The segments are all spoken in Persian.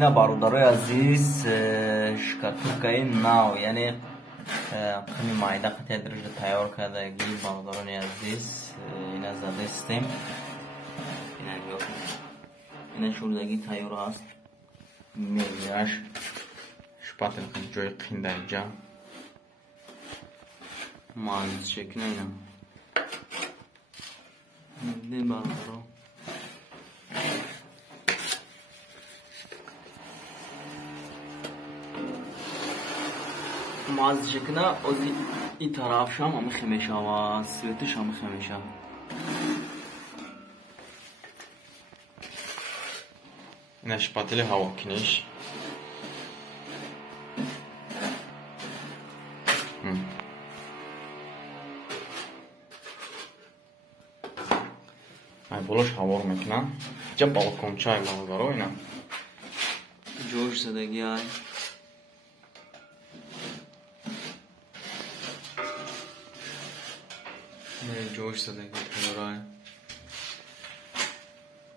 اینا برادرای عزیز شکاتوکای ناو یعنی قمی مایده قطعه درجه تیار کردگی برادران عزیز اینا زده استیم اینا شوردگی تیار هست میگیرش شپاتل کن جای قین در اینجا مانز شکنه اینا دی برادران ماز شکنه از این طرف شام همه خمیشه و سویتش همه خمیشه این شپاتل هوا کنیش ای بولش هوا رو میکنم جا بالکن چای برادرو اینا جوش زدگی های جوش زدگی تیارای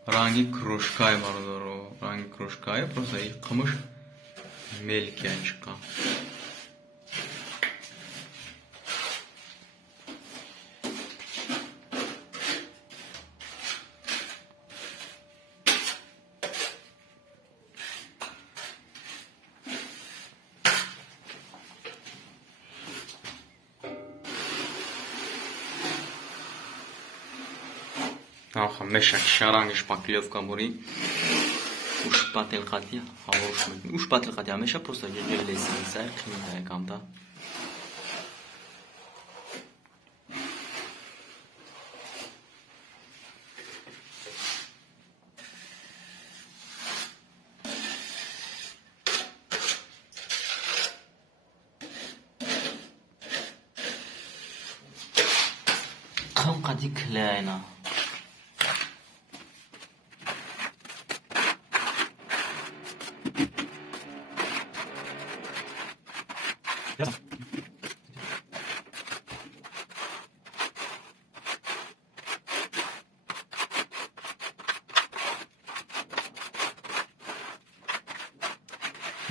رنگی کروشکای برادرو رنگی کروشکای просто این قمش ملکی چکا خمسة شارانج شباكليف كاموري وشبات القاتية هاوش متني وشبات القاتية ماشي بروسا جي ليسين سايق خمسة كامتا قم قدي كلاينا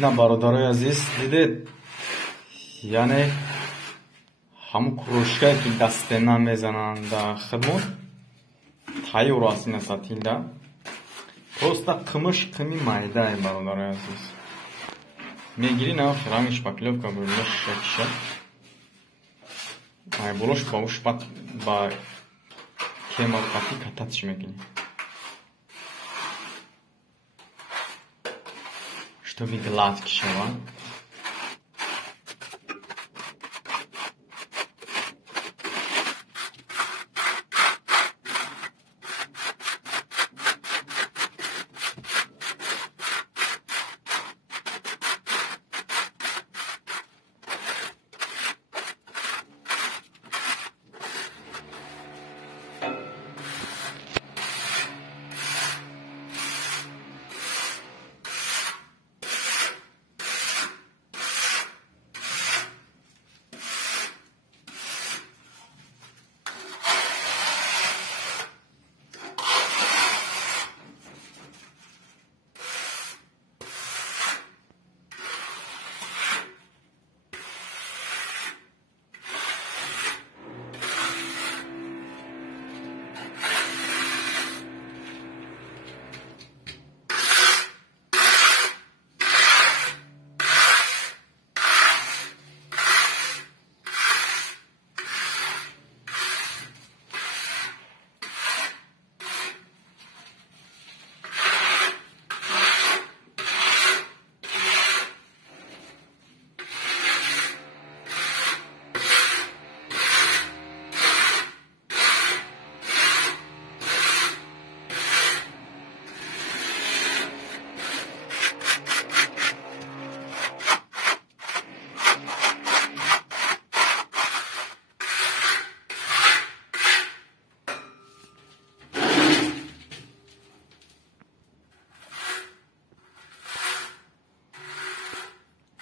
نه برادرای عزیز دیدید یعنی همون کروشکایی که دست نمیزنن در خدمت تایور هستین ساتین دا پروستا قمش قمی مایده ای برادرای عزیز میگیری نه فرانگش باکلوف که برولش شکشه ای بولش با اوش با کمال قطی کتاتش میکنی чтобы гладкий шалан.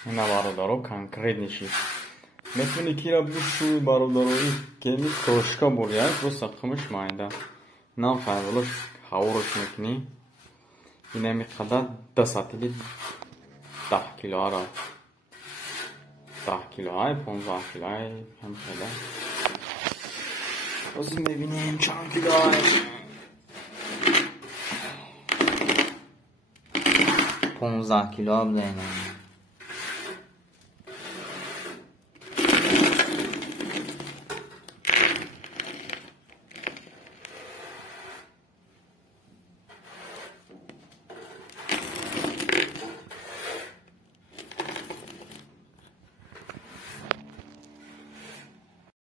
اینا برادرو конкретнейший. میتونی کی را بشوی برادروی کمی کروشکا بولیه رو سقمش مایده. نام فرولش هاورش میکنی. اینه میقدر 10 دیگه 10 کیلو را 10 کیلو های 15 کیلو های هم خیلی بازیم ببینیم چند کیلو های 15 کیلو هم دینم